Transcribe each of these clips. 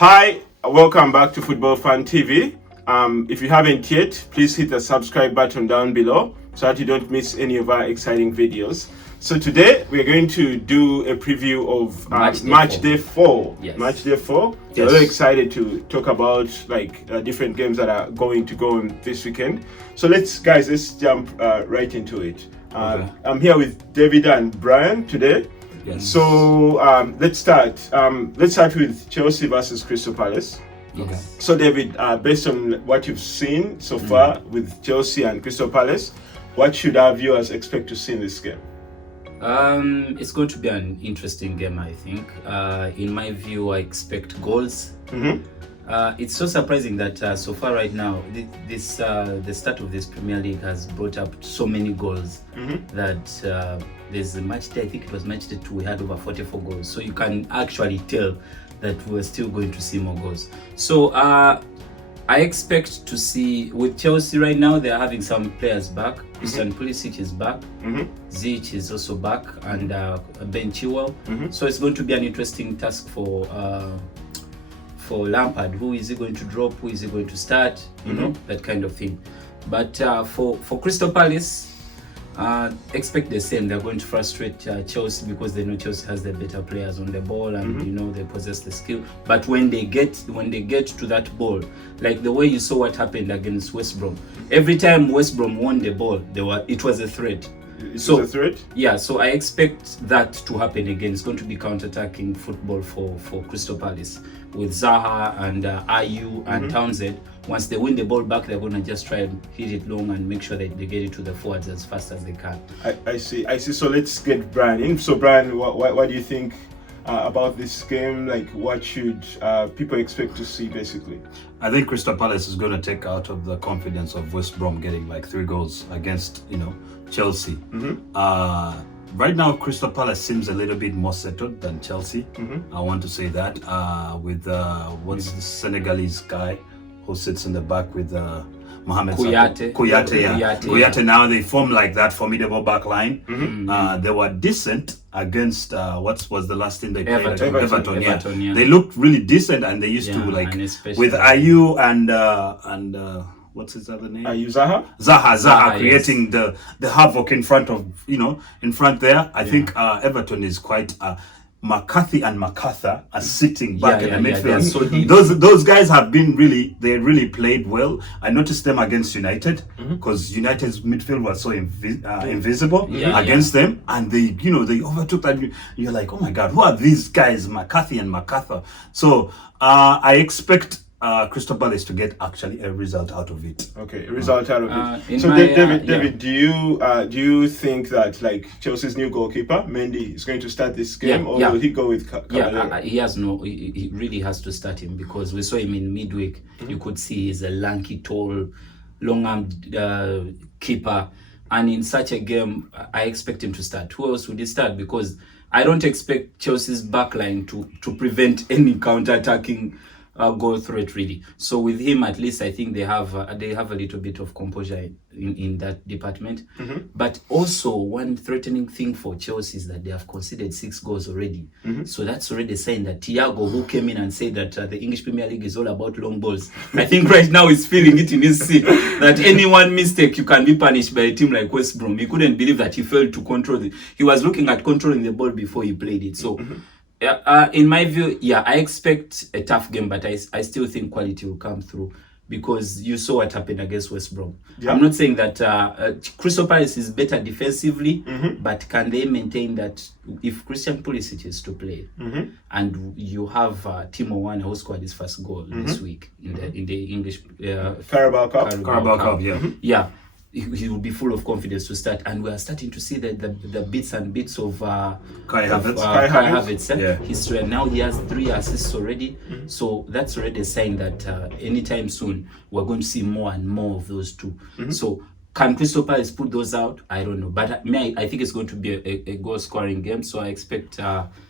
Hi, welcome back to Football Fan TV. If you haven't yet, please hit the subscribe button down below so that you don't miss any of our exciting videos. So today we're going to do a preview of Matchday 4. Yes. Matchday 4. Yes. We're very excited to talk about different games that are going to go on this weekend. So let's jump right into it. Okay. I'm here with David and Brian today. Yes. So let's start. Let's start with Chelsea versus Crystal Palace. Okay. So David, based on what you've seen so far with Chelsea and Crystal Palace, what should our viewers expect to see in this game? It's going to be an interesting game, I think. In my view, I expect goals. It's so surprising that so far right now, the start of this Premier League has brought up so many goals that there's a match day, I think it was match day 2, we had over 44 goals. So you can actually tell that we're still going to see more goals. So I expect to see, with Chelsea right now, they're having some players back. Christian Pulisic is back. Ziyech is also back, and Ben Chilwell. So it's going to be an interesting task for Lampard. Who is he going to drop? Who is he going to start? You know, that kind of thing. But for Crystal Palace, expect the same. They're going to frustrate Chelsea because they know Chelsea has the better players on the ball, and you know they possess the skill. But when they get to that ball, like the way you saw what happened against West Brom, every time West Brom won the ball, it was a threat. It's a threat? Yeah, so I expect that to happen again. It's going to be counter-attacking football for Crystal Palace with Zaha and Ayew and Townsend. Once they win the ball back, they're going to just try and hit it long and make sure that they get it to the forwards as fast as they can. I see. So let's get Brian in. So Brian, what do you think about this game? Like, what should people expect to see, basically? I think Crystal Palace is going to take out of the confidence of West Brom getting like 3 goals against, Chelsea. Right now, Crystal Palace seems a little bit more settled than Chelsea. I want to say that with what's the Senegalese guy who sits in the back with Mohamed Kouyaté. Now they form like that formidable back line. They were decent against what was the last thing they played? Everton. Yeah. They looked really decent, and they used to with Ayew and what's his other name? Zaha creating the havoc in front there. I think Everton is quite McCarthy and MacArthur are sitting back in the midfield. So those guys have been they really played well. I noticed them against United because United's midfield was so invisible against them, and they overtook that. You're like, oh my God, who are these guys, McCarthy and MacArthur? So I expect Crystal Palace to get actually a result out of it. Okay, a result out of it. So David, do you think that like Chelsea's new goalkeeper Mendy is going to start this game, or will he go with Caballero? He really has to start him, because we saw him in midweek. You could see he's a lanky, tall, long-armed keeper, and in such a game, I expect him to start. Who else would he start? Because I don't expect Chelsea's backline to prevent any counter-attacking goal threat, really. So with him, at least I think they have a little bit of composure in that department. But also one threatening thing for Chelsea is that they have conceded 6 goals already. So that's already a sign that Thiago, who came in and said that the English Premier League is all about long balls, I think right now he's feeling it in his seat that any one mistake you can be punished by a team like West Brom. He couldn't believe that he failed to control he was looking at controlling the ball before he played it. So in my view, I expect a tough game, but I still think quality will come through, because you saw what happened against West Brom. I'm not saying that Crystal Palace is better defensively, but can they maintain that if Christian Pulisic is to play, and you have Timo Werner, who scored his first goal this week in the English Carabao Cup? Carabao Cup, he will be full of confidence to start, and we are starting to see the bits of Kai Havertz history. And now he has 3 assists already, so that's already a sign that anytime soon we're going to see more and more of those two. So can Crystal Palace put those out? I don't know, but I think it's going to be a goal scoring game, so I expect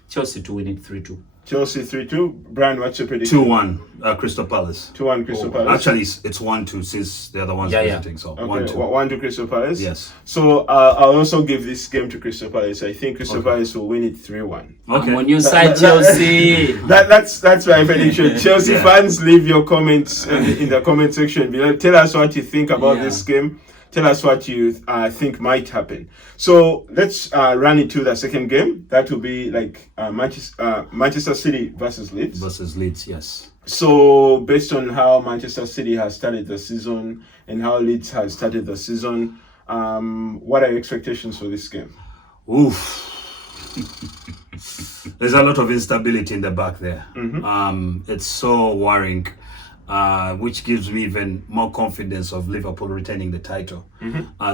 Chelsea to win it 3-2. Chelsea 3-2. Brian, what's your prediction? 2-1 Crystal Palace. 2-1 Crystal Palace. Actually, it's 1-2 since they're the ones visiting. So Okay, 1-2. 1-2 Crystal Palace. Yes. So I'll also give this game to Crystal Palace. I think Crystal Palace will win it 3-1. Okay. I'm on your side, Chelsea. That's my prediction. Chelsea fans, leave your comments in the comment section below. Tell us what you think about this game. Tell us what you think might happen. So let's run into the second game. That will be like Manchester City versus Leeds. Versus Leeds, yes. So based on how Manchester City has started the season and how Leeds has started the season, what are your expectations for this game? Oof. There's a lot of instability in the back there. It's so worrying. Which gives me even more confidence of Liverpool retaining the title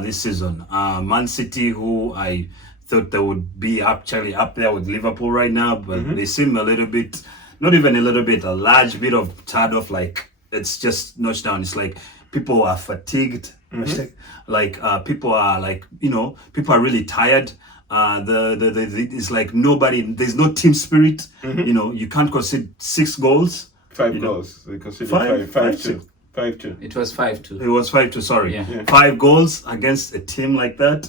this season. Man City, who I thought they would be actually up there with Liverpool right now, but they seem a little bit, not even a little bit, a large bit of tired of, like, it's just notched down. It's like people are fatigued. Like people are like, people are really tired. It's like there's no team spirit. You can't concede 6 goals. 5 goals. They considered 5-2. 5-2. It was 5-2. It was 5-2. Sorry, Yeah. 5 goals against a team like that.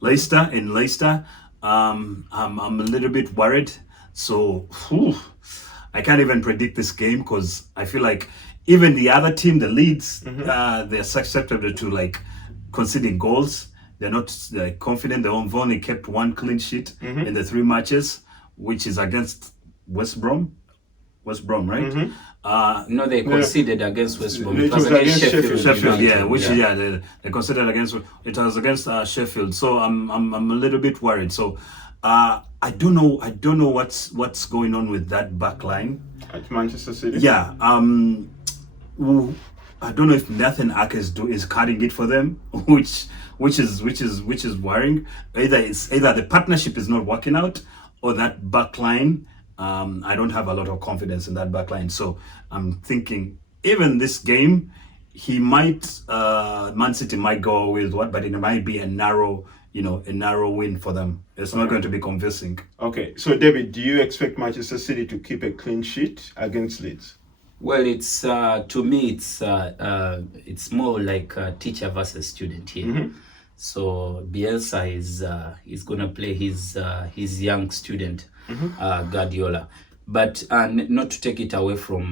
Leicester. Leicester. I'm a little bit worried. So I can't even predict this game because I feel like even the other team, the Leeds, they're susceptible to like conceding goals. They're not confident. They've only kept 1 clean sheet in the 3 matches, which is against West Brom, right? No, they conceded against West Brom. It was against Sheffield. Sheffield, United. they considered against. It was against Sheffield. So I'm a little bit worried. So I don't know what's going on with that back line At Manchester City. Yeah. I don't know if Nathan Ake is cutting it for them, which is worrying. Either the partnership is not working out, or that back line. I don't have a lot of confidence in that back line. So I'm thinking even this game, Man City might go with but it might be a narrow win for them. It's not going to be convincing. Okay, so David, do you expect Manchester City to keep a clean sheet against Leeds? Well, it's to me, it's more like teacher versus student here. So Bielsa is gonna play his young student, Guardiola. But not to take it away from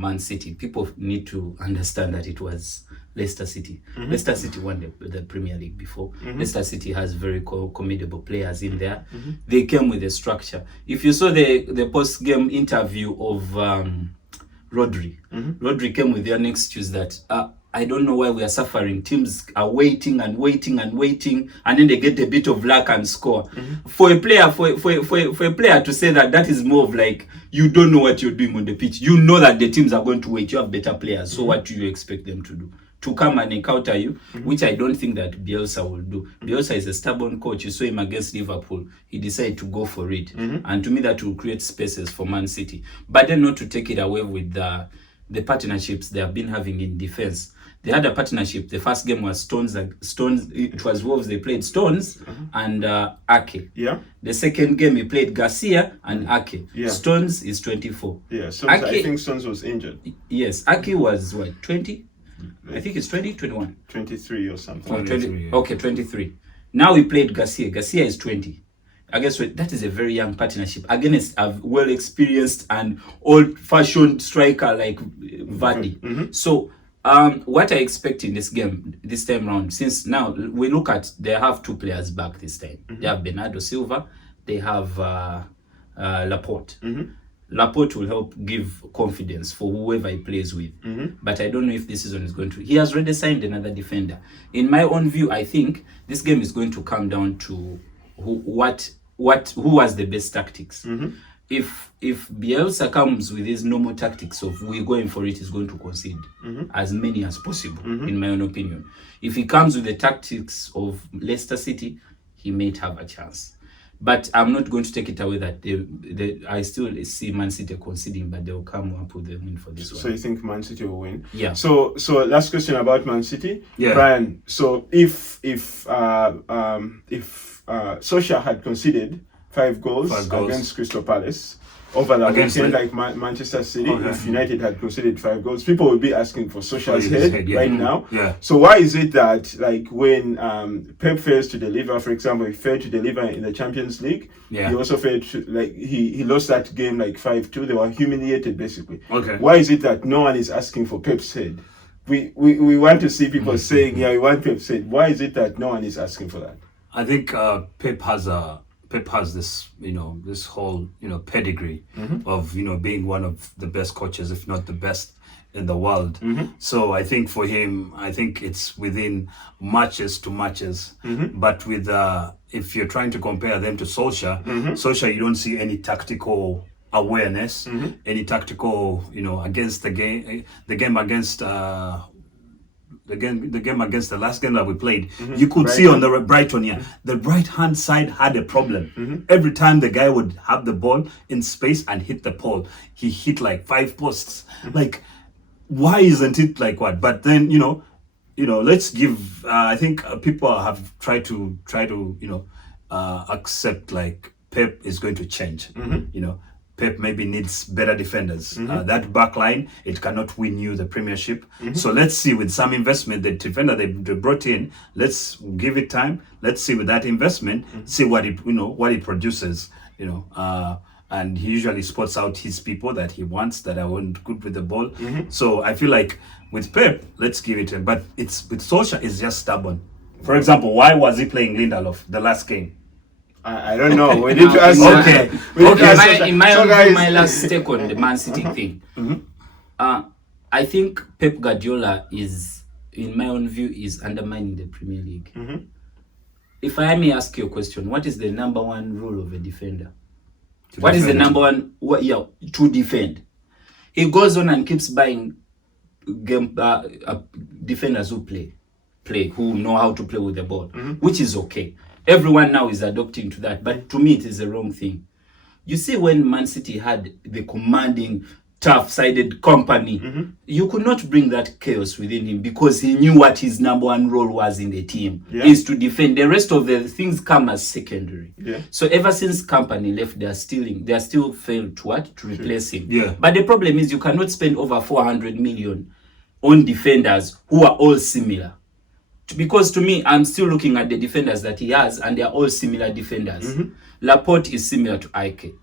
Man City, people need to understand that it was Leicester City. Leicester City won the Premier League before. Leicester City has very formidable players in there. They came with a structure. If you saw the post-game interview of Rodri, Rodri came with an excuse that I don't know why we are suffering. Teams are waiting and waiting and waiting, and then they get a bit of luck and score. For a player, for a player to say that is more of like, you don't know what you're doing on the pitch. You know that the teams are going to wait. You have better players. So what do you expect them to do? To come and encounter you, which I don't think that Bielsa will do. Bielsa is a stubborn coach. You saw him against Liverpool. He decided to go for it. And to me, that will create spaces for Man City. But then not to take it away with the partnerships they have been having in defense. They had a partnership. The first game was Stones. It was Wolves. They played Stones and Ake. Yeah. The second game he played Garcia and Ake. Yeah. Stones is 24. Yeah. Stones, I think Stones was injured. Yes. Ake was what, 20? I think it's 20, 21. 23 or something. Oh, 20, okay, 23. Now we played Garcia. Garcia is 20. I guess that is a very young partnership against a well-experienced and old-fashioned striker like Vardy. So what I expect in this game this time round, since now we look at, they have 2 players back this time. They have Bernardo Silva, they have Laporte. Laporte will help give confidence for whoever he plays with. But I don't know if this season is going to... He has already signed another defender. In my own view, I think this game is going to come down to who has the best tactics. If Bielsa comes with his normal tactics of we're going for it, he's going to concede as many as possible, in my own opinion. If he comes with the tactics of Leicester City, he may have a chance. But I'm not going to take it away that I still see Man City conceding, but they will come up with the win for this one. So you think Man City will win? Yeah. So last question about Man City. Yeah. Brian, so if Solskjaer had conceded 5 goals, against Crystal Palace. Over the weekend, like Manchester City, if United had conceded 5 goals, people would be asking for Solskjaer's head right now. Yeah. So why is it that, like, when Pep fails to deliver, for example, he failed to deliver in the Champions League, he also failed to, like, he lost that game like 5-2. They were humiliated, basically. Okay. Why is it that no one is asking for Pep's head? We want to see people saying, yeah, we want Pep's head. Why is it that no one is asking for that? I think Pep has this, this whole, pedigree of, being one of the best coaches, if not the best in the world. So I think for him, it's within matches to matches. But with, if you're trying to compare them to Solskjaer, you don't see any tactical awareness, any tactical, against the game against, the game against the last game that we played, you could see on the Brighton, the right hand side had a problem. Every time the guy would have the ball in space and hit the pole, he hit like 5 posts. Like, why isn't it like what? But then let's give. I think people have tried to accept like Pep is going to change. Pep maybe needs better defenders. That back line, it cannot win you the Premiership. So let's see, with some investment, the defender they brought in, let's give it time. Let's see with that investment, see what it produces. And he usually spots out his people that he wants, that are good with the ball. So I feel like with Pep, let's give it him. But it's with Solskjaer, is just stubborn. For example, why was he playing Lindelof the last game? I don't know. We need to ask. In my last take on the Man City thing, I think Pep Guardiola is, in my own view, is undermining the Premier League. If I may ask you a question, what is the number one rule of a defender? What is the number one? To defend. He goes on and keeps buying defenders who play, who know how to play with the ball, which is okay. Everyone now is adopting to that, but to me it is the wrong thing. You see, when Man City had the commanding, tough-sided company, you could not bring that chaos within him, because he knew what his number one role was in the team, is to defend. The rest of the things come as secondary. So ever since company left, they are still failed to replace him. But the problem is, you cannot spend over 400 million on defenders who are all similar. Because to me, I'm still looking at the defenders that he has, and they are all similar defenders. Laporte is similar to Ike.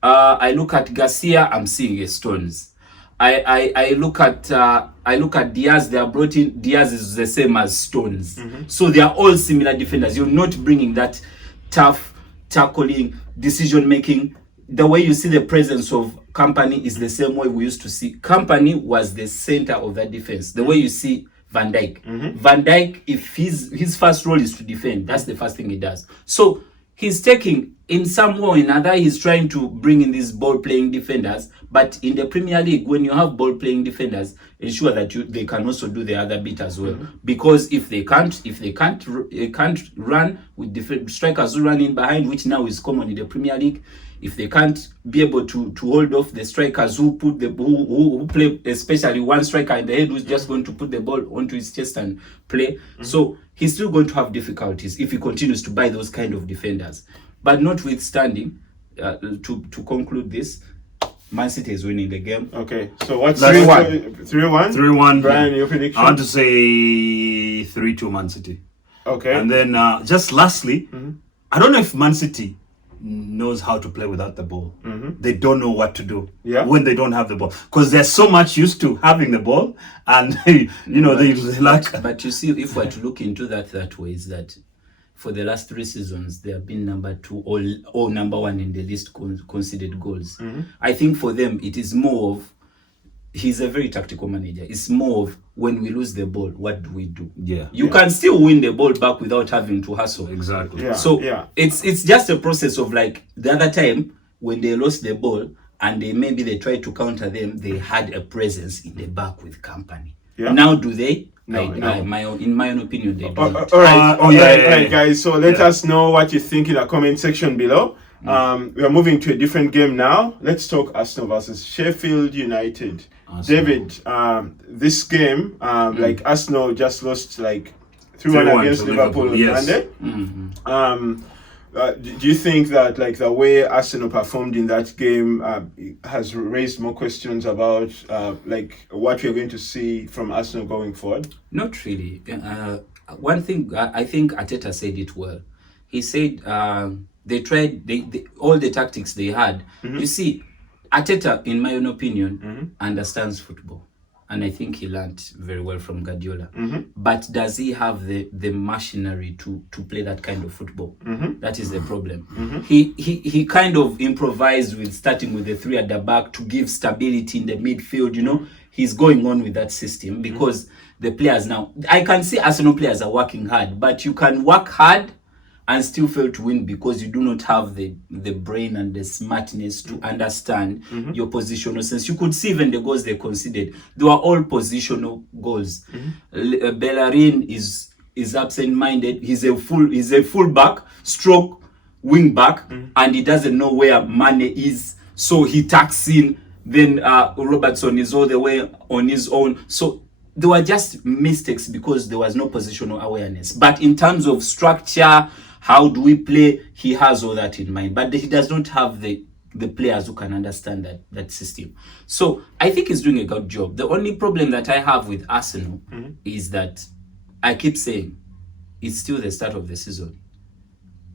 I look at Garcia, I'm seeing a Stones. I look at Diaz. They are brought in. Diaz is the same as Stones. So they are all similar defenders. You're not bringing that tough tackling, decision making. The way you see the presence of Company is the same way we used to see. Company was the center of that defense. The way you see Van Dijk. Van Dijk, if his first role is to defend, that's the first thing he does. So he's taking, in some way or another, he's trying to bring in these ball-playing defenders. But in the Premier League, when you have ball-playing defenders, ensure that they can also do the other bit as well. Because if they can't run with strikers who run in behind, which now is common in the Premier League, if they can't be able to hold off the strikers who play, especially one striker in the head who's just going to put the ball onto his chest and play. So he's still going to have difficulties if he continues to buy those kind of defenders. But notwithstanding, to conclude this, Man City is winning the game. Okay, so what's 3-1? 3-1. Brian, your prediction? I want to say 3-2 Man City. Okay. And then just lastly, I don't know if Man City knows how to play without the ball. They don't know what to do when they don't have the ball, because they're so much used to having the ball, and they lack. But you see, if we're to look into that way, is that for the last 3 seasons they have been number 2 or number 1 in the least conceded goals. I think for them it is more of, he's a very tactical manager. It's more of, when we lose the ball, what do we do? You can still win the ball back without having to hustle. Exactly. It's just a process of, like, the other time when they lost the ball and they tried to counter them, they had a presence in the back with Company. Now do they? No. In my own opinion, they don't. All right, guys. So let us know what you think in the comment section below. We are moving to a different game now. Let's talk Aston versus Sheffield United. David, this game, like, Arsenal just lost like 3-1 against Liverpool on Monday. Do you think that like the way Arsenal performed in that game has raised more questions about like what we're going to see from Arsenal going forward? Not really. One thing I think Arteta said it well. He said they tried all the tactics they had. You see, Arteta, in my own opinion, understands football. And I think he learned very well from Guardiola. But does he have the machinery to play that kind of football? That is the problem. He kind of improvised with starting with the three at the back to give stability in the midfield. You know, he's going on with that system because the players now, I can see Arsenal players are working hard, but you can work hard and still fail to win because you do not have the brain and the smartness to understand your positional sense. You could see even the goals they conceded. They were all positional goals. Bellerin is absent-minded. He's a full back, stroke wing back, and he doesn't know where Mane is. So he tacks in. Then Robertson is all the way on his own. So there were just mistakes because there was no positional awareness. But in terms of structure, how do we play? He has all that in mind, but he does not have the players who can understand that system. So I think he's doing a good job. The only problem that I have with Arsenal is that I keep saying it's still the start of the season.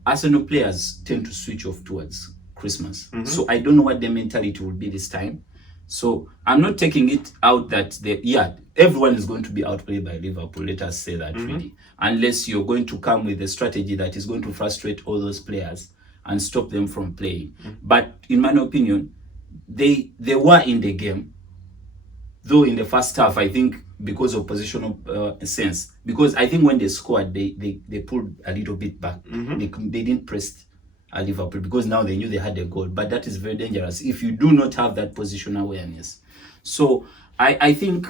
Arsenal players tend to switch off towards Christmas. So I don't know what their mentality will be this time. So I'm not taking it out that everyone is going to be outplayed by Liverpool. Let us say that really. Unless you're going to come with a strategy that is going to frustrate all those players and stop them from playing. But in my opinion, they were in the game. Though in the first half, I think because of positional sense. Because I think when they scored, they pulled a little bit back. They didn't press Liverpool because now they knew they had a goal. But that is very dangerous if you do not have that positional awareness. So I think,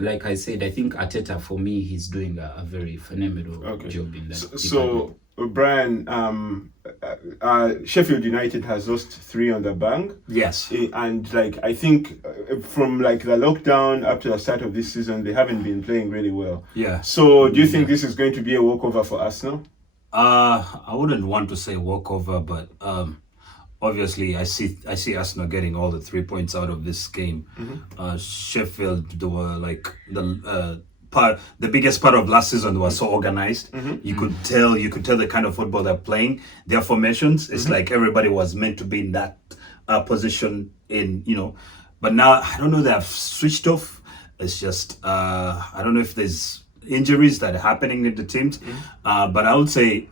like I said, I think Arteta, for me, he's doing a very phenomenal job in that. So Brian, Sheffield United has lost 3 on the bank. Yes. And like I think from like the lockdown up to the start of this season, they haven't been playing really well. Yeah. So do you think this is going to be a walkover for Arsenal? I wouldn't want to say walkover, but obviously I see Arsenal getting all the 3 points out of this game. Sheffield, they were like the biggest part of last season. They were so organized. You could tell the kind of football they're playing. Their formations, it's like everybody was meant to be in that position but now I don't know, they have switched off. It's just I don't know if there's injuries that are happening in the teams, but I would say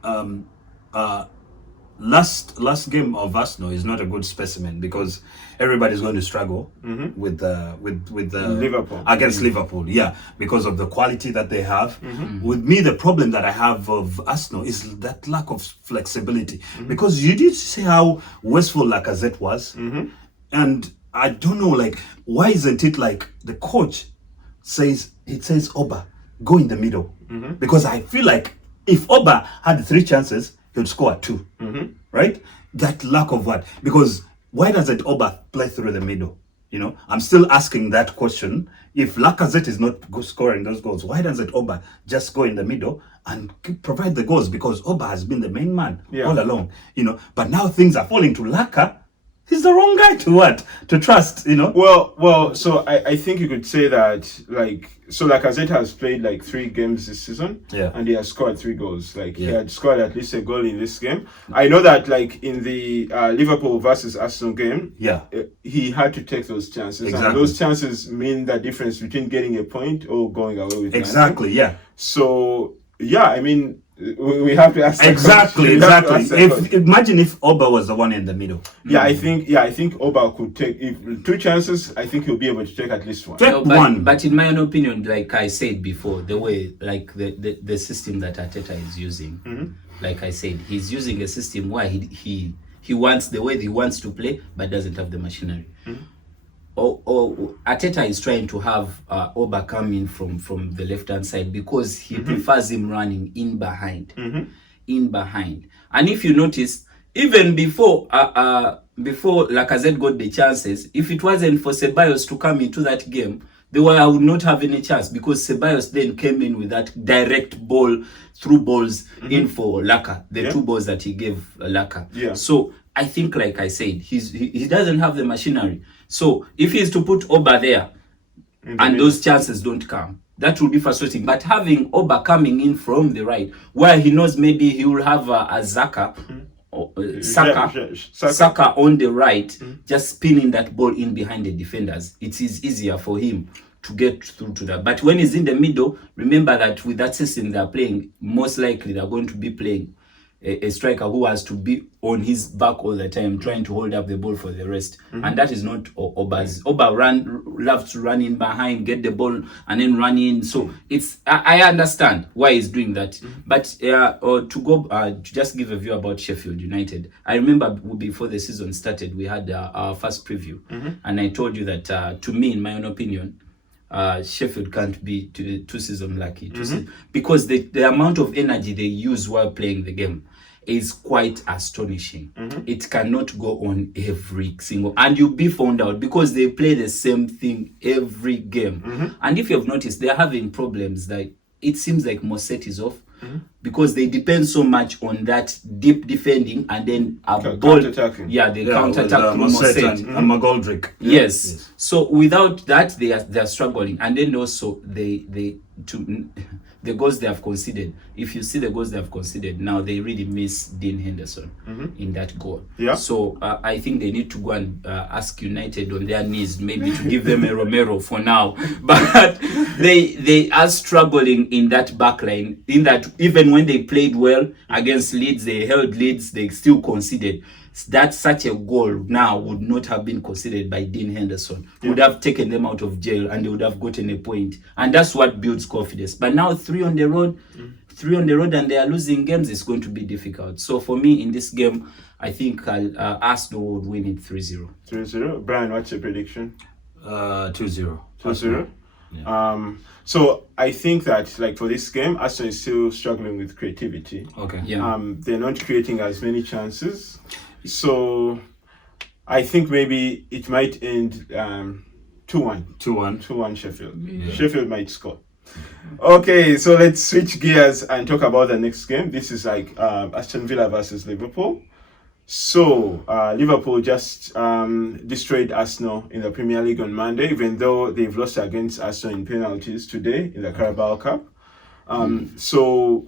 last game of Arsenal is not a good specimen because everybody's going to struggle with Liverpool against Liverpool, because of the quality that they have. With me, the problem that I have of Arsenal is that lack of flexibility, because you did see how wasteful Lacazette was, and I don't know, like, why isn't it like the coach says Oba, go in the middle, because I feel like if Oba had 3 chances, he would score 2, right? That lack of what? Because why doesn't Oba play through the middle? I'm still asking that question. If Lacazette is not scoring those goals, why doesn't Oba just go in the middle and provide the goals? Because Oba has been the main man all along, But now things are falling to Laka. He's the wrong guy to trust, Well, so I think you could say that, Lacazette has played like 3 games this season, and he has scored 3 goals. He had scored at least a goal in this game. I know that, in the Liverpool versus Aston game, he had to take those chances, and those chances mean the difference between getting a point or going away with exactly. So I mean, we have to ask exactly. Imagine if Oba was the one in the middle. I think Oba could take 2 chances. I think he'll be able to take at least one. But in my own opinion, like I said before, the way the system that Arteta is using, like I said, he's using a system where he wants the way he wants to play, but doesn't have the machinery. Arteta is trying to have Oba come in from the left-hand side because he prefers him running in behind. And if you notice, even before Lacazette got the chances, if it wasn't for Ceballos to come into that game, would not have any chance because Ceballos then came in with that direct ball, through balls in for Laka, the 2 balls that he gave Laka. Yeah. So I think, like I said, he doesn't have the machinery. So if he's to put Oba there and those chances don't come, that will be frustrating. But having Oba coming in from the right, where he knows maybe he will have a Zaka, Saka on the right, just spinning that ball in behind the defenders, it is easier for him to get through to that. But when he's in the middle, remember that with that system they're playing, most likely they're going to be playing a striker who has to be on his back all the time, trying to hold up the ball for the rest. And that is not Oba's. Oba loves to run in behind, get the ball, and then run in. So it's I understand why he's doing that. But to go to just give a view about Sheffield United, I remember before the season started, we had our first preview, and I told you that to me, in my own opinion, Sheffield can't be two season lucky because the amount of energy they use while playing the game is quite astonishing. It cannot go on every single, and you'll be found out because they play the same thing every game. And if you have noticed, they're having problems. Like it seems like Moset is off because they depend so much on that deep defending and then a ball. Yeah, they counter-attack through Moset and McGoldrick. Yes. So without that, they are struggling, and then also the goals they have conceded. If you see the goals they have conceded, now they really miss Dean Henderson in that goal. Yeah. So I think they need to go and ask United on their knees, maybe to give them a Romero for now. But they are struggling in that back line. In that, even when they played well against Leeds, they held Leeds, they still conceded. That such a goal now would not have been considered by Dean Henderson. Would have taken them out of jail and they would have gotten a point. And that's what builds confidence. But now 3 on the road, and they are losing games, it's going to be difficult. So for me in this game, I think Arsenal would win it 3-0. 3-0. Brian, what's your prediction? 2-0. 2-0. Yeah. So I think that like for this game, Aston is still struggling with creativity. Okay. Yeah. They're not creating as many chances. So I think maybe it might end 2-1. 2-1 Sheffield. Yeah. Sheffield might score. Okay, so let's switch gears and talk about the next game. This is like Aston Villa versus Liverpool. So Liverpool just destroyed Arsenal in the Premier League on Monday, even though they've lost against Aston in penalties today in the Carabao Cup. So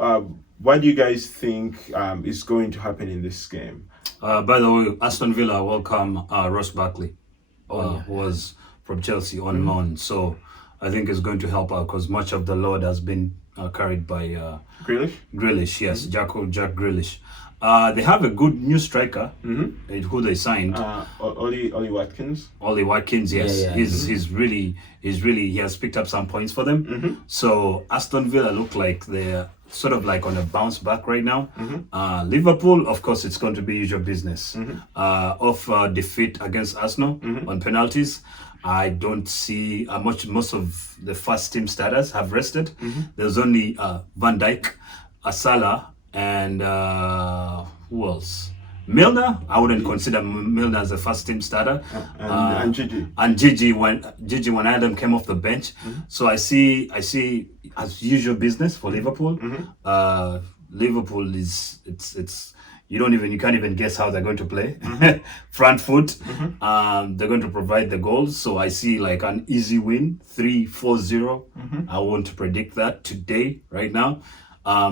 what do you guys think is going to happen in this game? By the way, Aston Villa welcome Ross Barkley, who was from Chelsea on loan. So I think it's going to help out because much of the load has been carried by Grealish? Grealish, yes, Jack Grealish. They have a good new striker who they signed. Ollie Watkins. Ollie Watkins, yes. Yeah. He's really he has picked up some points for them. So Aston Villa look like they're sort of like on a bounce back right now. Liverpool, of course, it's going to be usual business. Of defeat against Arsenal on penalties. I don't see most of the first team starters have rested. There's only Van Dijk, Salah, and who else? Milner. I wouldn't consider Milner as a first team starter. And Gigi. And Gigi when Adam came off the bench. So I see as usual business for Liverpool. Liverpool is it's you can't even guess how they're going to play. Front foot. They're going to provide the goals. So I see like an easy win, 3-4-0. I want to predict that today, right now. I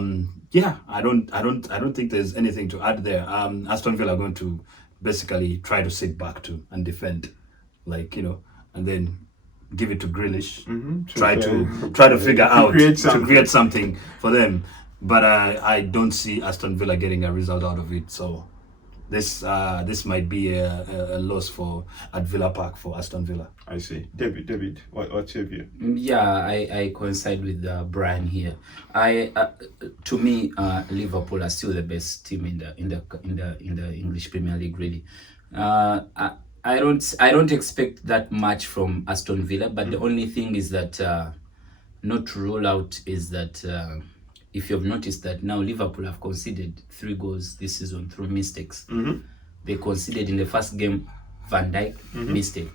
don't think there's anything to add there. Aston Villa are going to basically try to sit back and defend, and then give it to Grealish. Try to figure out to create something for them. But I don't see Aston Villa getting a result out of it. So this might be a loss at Villa Park for Aston Villa. I see. David, what's your view? Yeah, I coincide with Brian here. To me, Liverpool are still the best team in the English Premier League. Really, I don't expect that much from Aston Villa. But the only thing is that not to rule out is that. If you've noticed that now Liverpool have conceded 3 goals this season through mistakes. They conceded in the first game, Van Dijk, mistake.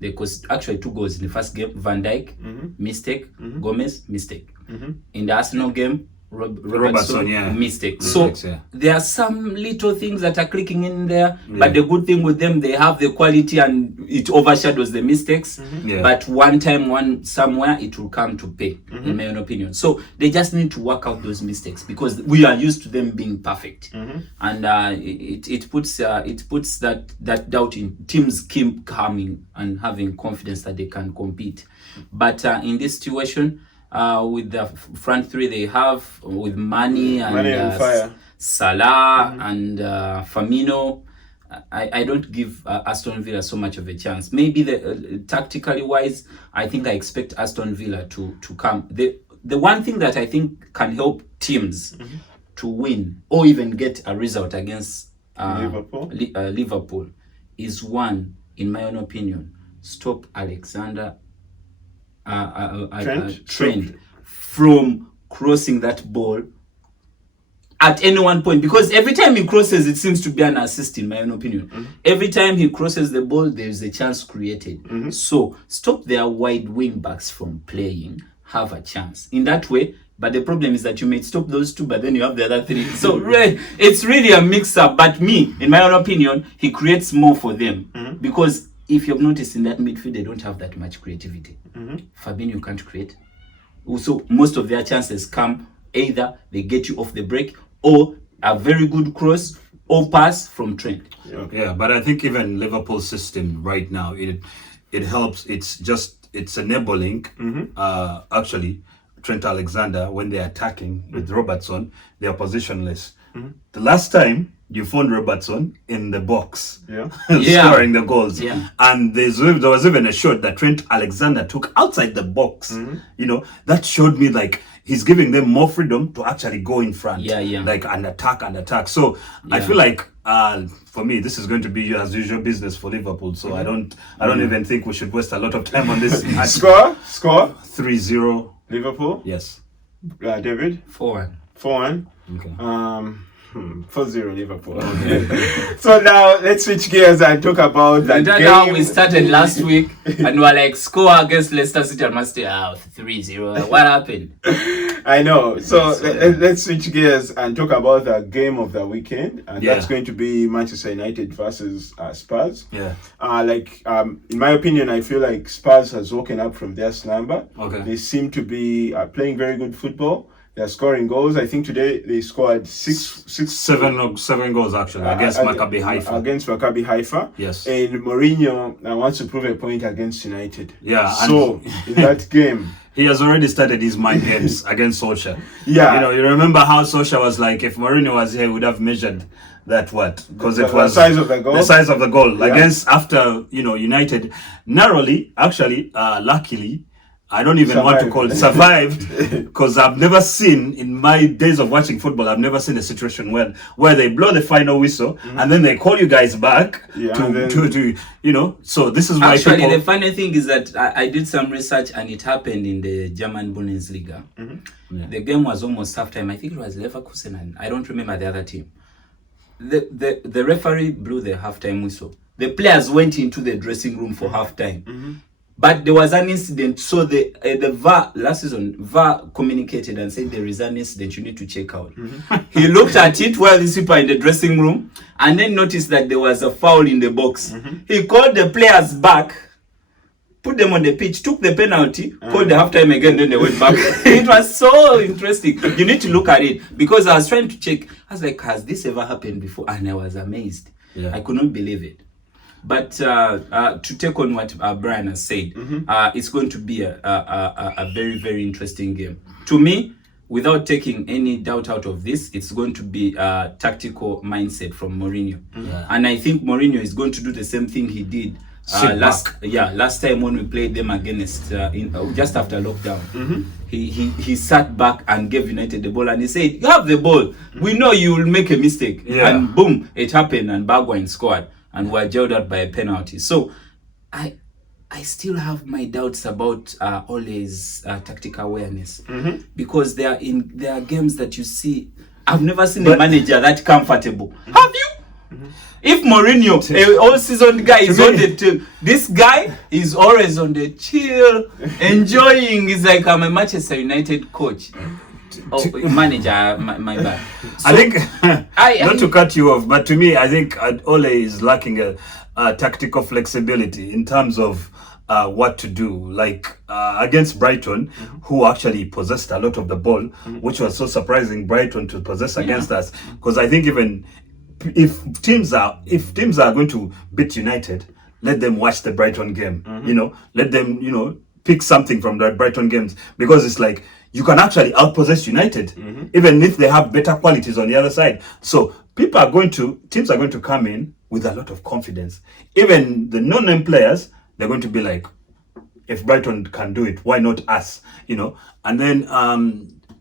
They caused actually 2 goals in the first game. Van Dijk, mistake. Gomez, mistake. In the Arsenal game, Robertson, mistake. So there are some little things that are clicking in there, but the good thing with them, they have the quality and it overshadows the mistakes. But one time, somewhere, it will come to pay, in my own opinion. So they just need to work out those mistakes because we are used to them being perfect, and it puts that doubt in teams keep coming and having confidence that they can compete. But in this situation, with the front three they have, with Mane and Salah and Firmino, I don't give Aston Villa so much of a chance. Maybe tactically wise, I think I expect Aston Villa to come. The one thing that I think can help teams to win or even get a result against Liverpool is one, in my own opinion, stop Alexander Trent from crossing that ball at any one point, because every time he crosses it seems to be an assist, in my own opinion. Every time he crosses the ball there is a chance created. So stop their wide wing backs from playing, have a chance in that way. But the problem is that you may stop those 2, but then you have the other 3. So it's really a mix-up. But me, in my own opinion, he creates more for them, because if you've noticed in that midfield, they don't have that much creativity. Fabinho can't create. Also, most of their chances come either they get you off the break or a very good cross or pass from Trent. Yeah, but I think even Liverpool's system right now, it helps. It's enabling actually Trent Alexander, when they're attacking with Robertson, they are positionless. The last time you found Robertson in the box, scoring the goals, and there was even a shot that Trent Alexander took outside the box. You know, that showed me like he's giving them more freedom to actually go in front, like and attack. So I feel like for me, this is going to be as usual business for Liverpool. So I don't even think we should waste a lot of time on this. Score 3-0 Liverpool. Yes. David? 4-1. 4-1. Okay. 4-0 Liverpool. Okay. So now let's switch gears and talk about that game. How we started last week and we're like, score against Leicester City and must 3-0. What happened? I know. So let's switch gears and talk about the game of the weekend, and that's going to be Manchester United versus Spurs. In my opinion, I feel like Spurs has woken up from their slumber. They seem to be playing very good football. They're scoring goals. I think today they scored seven goals actually against Maccabi Haifa. Against Maccabi Haifa. Yes. And Mourinho wants to prove a point against United. Yeah. So in that game, he has already started his mind games against Solskjaer. Yeah. You know, you remember how Solskjaer was like, if Mourinho was here, he would have measured that because it was the size of the goal. The size of the goal against after United narrowly, actually, luckily. I don't even want to call it survived, because I've never seen, in my days of watching football, I've never seen a situation where they blow the final whistle and then they call you guys back to so this is why actually the funny thing is that I did some research and it happened in the German Bundesliga. The game was almost halftime. I think it was Leverkusen and I don't remember the other team. The referee blew the halftime whistle. The players went into the dressing room for halftime. But there was an incident, so the VAR last season, VAR communicated and said there is an incident, you need to check out. He looked at it while these people are in the dressing room and then noticed that there was a foul in the box. He called the players back, put them on the pitch, took the penalty, called the halftime again, then they went back. It was so interesting. You need to look at it, because I was trying to check. I was like, has this ever happened before? And I was amazed. I could not believe it. But to take on what Brian has said, it's going to be a very, very interesting game. To me, without taking any doubt out of this, it's going to be a tactical mindset from Mourinho. And I think Mourinho is going to do the same thing he did last time when we played them against just after lockdown. He sat back and gave United the ball and he said, you have the ball. We know you will make a mistake. And boom, it happened and Bergwijn scored. And were jailed out by a penalty. So I still have my doubts about Ole's tactical awareness, because there are games that you see. I've never seen a manager that comfortable. Have you? If Mourinho, a all season guy, is on the team, this guy is always on the chill, enjoying. He's like, I'm a Manchester United coach. Manager, my bad. So, I think, not to cut you off, but to me, I think Ole is lacking a tactical flexibility in terms of what to do. Like against Brighton, who actually possessed a lot of the ball, which was so surprising, Brighton to possess against us. Because I think even if teams are going to beat United, let them watch the Brighton game. Let them pick something from the Brighton games, because it's like you can actually outpossess United, even if they have better qualities on the other side. So teams are going to come in with a lot of confidence. Even the non-name players, they're going to be like, if Brighton can do it, why not us? And then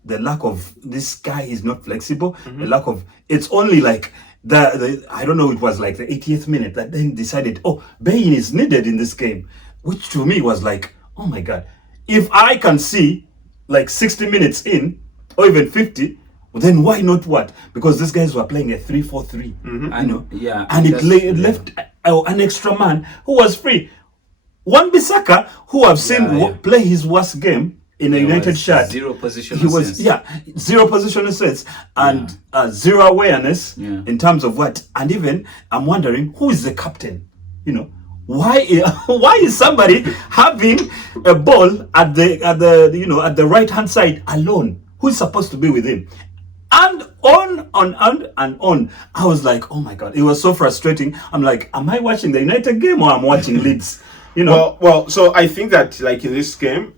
the lack of, this guy is not flexible. The lack of, it's only like I don't know, it was like the 80th minute that then decided, Bain is needed in this game, which to me was like, oh my God, if I can see like 60 minutes in, or even 50, then why not what? Because these guys were playing a 3-4-3, and it left an extra man who was free. Wan-Bissaka, who I've seen play his worst game in a United shirt. Zero position. He was zero positional sense and zero awareness in terms of what. And even I'm wondering, who is the captain? Why is somebody having a ball at the right hand side alone? Who is supposed to be with him? And on. I was like, oh my God, it was so frustrating. I'm like, am I watching the United game or I'm watching Leeds? Well, so I think that like in this game,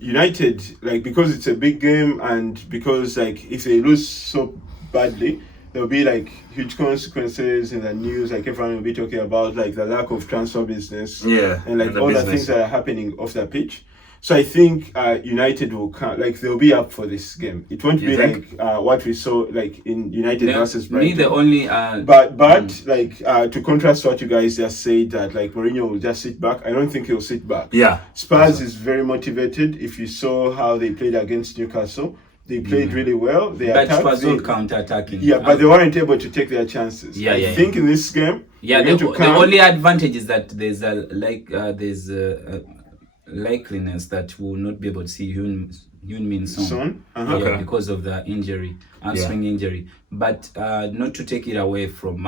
United, like, because it's a big game and because like if they lose so badly, there'll be like huge consequences in the news. Like everyone will be talking about like the lack of transfer business, and like all the things that are happening off the pitch. So I think United will come, like they'll be up for this game. It won't be like what we saw like in United versus Brighton. Me the only but like to contrast what you guys just said, that like Mourinho will just sit back. I don't think he'll sit back. Yeah. Spurs is very motivated. If you saw how they played against Newcastle, they played really well. They attacked. But was not counter-attacking. Yeah, but they weren't able to take their chances. I think in this game, the only advantage is that there's likeliness that we'll not be able to see Heung-min Son. Because of the injury, hamstring injury. But not to take it away from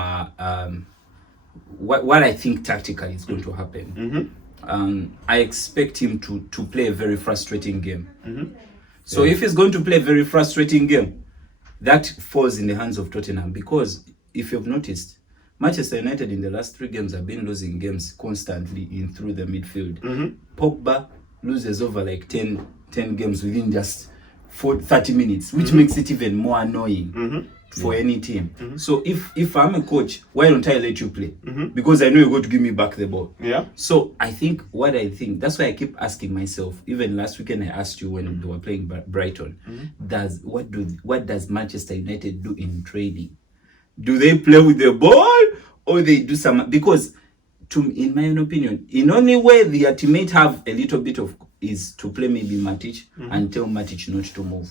what I think tactically is going to happen. I expect him to play a very frustrating game. So if he's going to play a very frustrating game, that falls in the hands of Tottenham, because if you've noticed, Manchester United in the last 3 games have been losing games constantly in through the midfield. Pogba loses over like 10 games within just 30 minutes, which makes it even more annoying for any team. So if I'm a coach, why don't I let you play? Because I know you're going to give me back the ball. So I think that's why I keep asking myself. Even last weekend I asked you when they were playing Brighton, what does Manchester United do in training? Do they play with the ball or they do some? Because in my own opinion, in only way the teammate have a little bit of is to play maybe Matic and tell Matic not to move,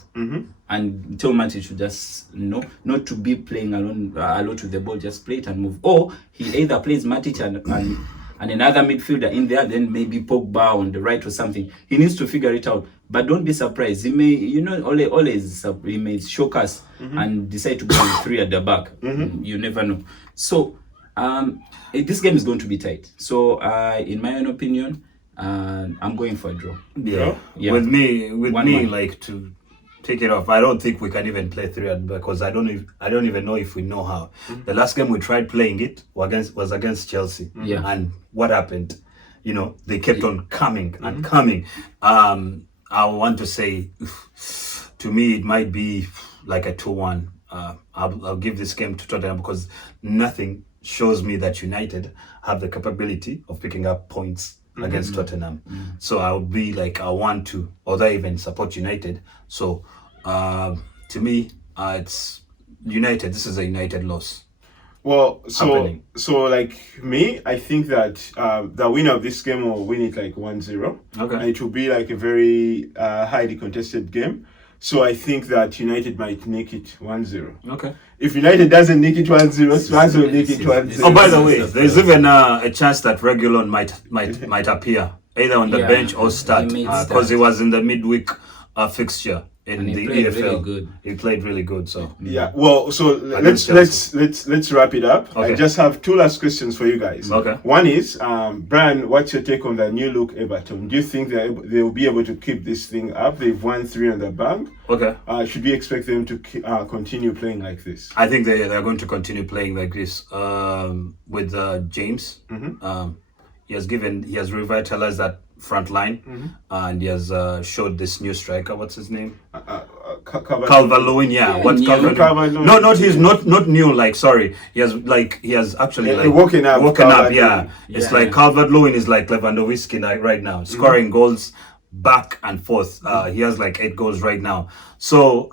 and tell Matic to just not to be playing alone a lot with the ball, just play it and move. Or he either plays Matic and another midfielder in there, then maybe Pogba on the right or something. He needs to figure it out. But don't be surprised. He may, he may shock us and decide to go with 3 at the back. You never know. So this game is going to be tight. So in my own opinion, I'm going for a draw. Yeah. With me, like, to take it off, I don't think we can even play 3 at back, because I don't even know if we know how. The last game we tried playing it was against Chelsea. And what happened? They kept on coming and coming. I want to say, to me, it might be like a 2-1. I'll give this game to Tottenham, because nothing shows me that United have the capability of picking up points against Tottenham. So I would be like, I want to, or they even support United. So to me, it's United. This is a United loss. Well, so like me, I think that the winner of this game will win it like 1-0. And it will be like a very highly contested game. So I think that United might nick it 1-0. Okay. If United doesn't nick it 1-0, Spurs will nick it 1-0. Oh, by the way, there's even a chance that Reguilon might appear either on the bench or start because he was in the midweek fixture in the EFL. Really good. He played really good. So yeah. Well, so let's wrap it up. Okay. I just have two last questions for you guys. Okay. One is, Brian, what's your take on the new look Everton? Do you think they will be able to keep this thing up? They've won 3 on the bank. Okay. Should we expect them to continue playing like this? I think they're going to continue playing like this. With James, he has revitalized that front line, and he has showed this new striker. What's his name? Calvert-Lewin. Yeah. What's Calvert-Lewin? No, not new. Like, sorry, he has actually woken up. Yeah. It's like Calvert-Lewin is like Lewandowski right now, scoring goals back and forth. He has like 8 goals right now. So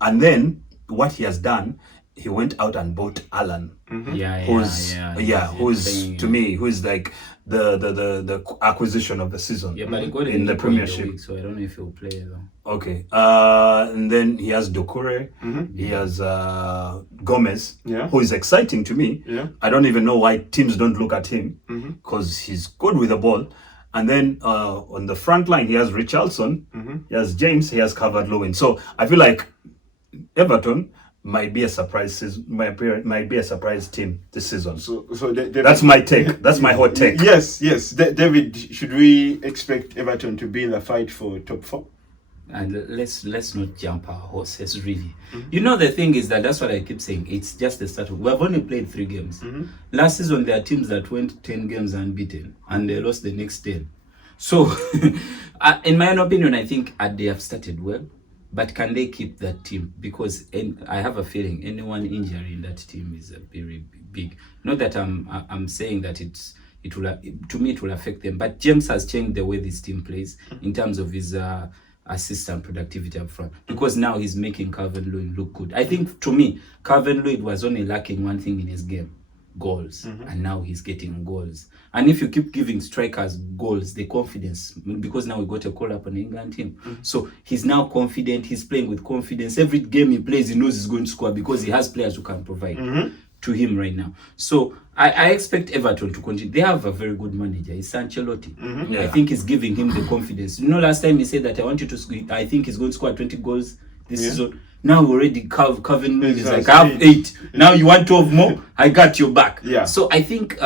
and then what he has done, he went out and bought Alan, who's to me, who's like the acquisition of the season. Yeah, but he got in the Premiership. Week, so I don't know if he'll play though. Okay. And then he has Doucouré. He has Gomez, who is exciting to me. Yeah. I don't even know why teams don't look at him because he's good with the ball. And then on the front line, he has Richarlison, he has James, he has Calvert-Lewin. So I feel like Everton might be a surprise. Might be a surprise team this season. So David, that's my take. That's my hot take. Yes. David, should we expect Everton to be in the fight for top 4? And let's not jump our horses, really. You know, the thing is that's what I keep saying. It's just the start. We have only played 3 games. Last season, there are teams that went 10 games unbeaten, and they lost the next 10. So, in my own opinion, I think they have started well. But can they keep that team? Because I have a feeling anyone injury in that team is a very big. Not that I'm saying that it will affect them. But James has changed the way this team plays in terms of his assistant productivity up front. Because now he's making Calvert-Lewin look good. I think, to me, Calvert-Lewin was only lacking one thing in his game: goals. And now he's getting goals. And if you keep giving strikers goals, the confidence, because now we got a call up on the England team. So he's now confident, he's playing with confidence. Every game he plays, he knows he's going to score because he has players who can provide to him right now. So I expect Everton to continue. They have a very good manager, it's Ancelotti. I think he's giving him the confidence. You know, last time he said that I think he's going to score 20 goals this season. Now already Calvin is like, I have 8. Now you want 12 more? I got your back. Yeah. So I think,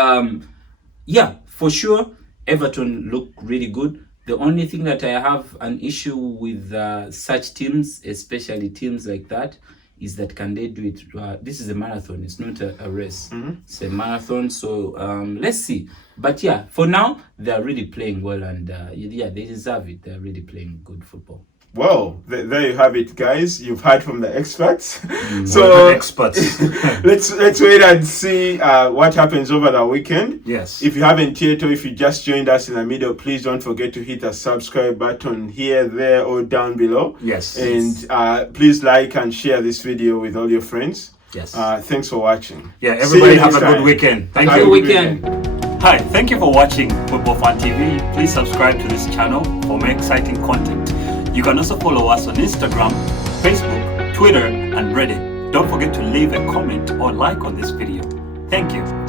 for sure, Everton look really good. The only thing that I have an issue with such teams, especially teams like that, is that can they do it? This is a marathon. It's not a race. It's a marathon. So let's see. But yeah, for now, they're really playing well, and they deserve it. They're really playing good football. Well, there you have it, guys. You've heard from the experts. So experts. let's wait and see what happens over the weekend. Yes. If you haven't yet, or if you just joined us in the middle, please don't forget to hit the subscribe button here, there, or down below. Yes. And please like and share this video with all your friends. Yes. Thanks for watching. Yeah. Everybody have a good weekend. Thank you. Good weekend. Hi. Thank you for watching Football Fan TV. Please subscribe to this channel for more exciting content. You can also follow us on Instagram, Facebook, Twitter, and Reddit. Don't forget to leave a comment or like on this video. Thank you.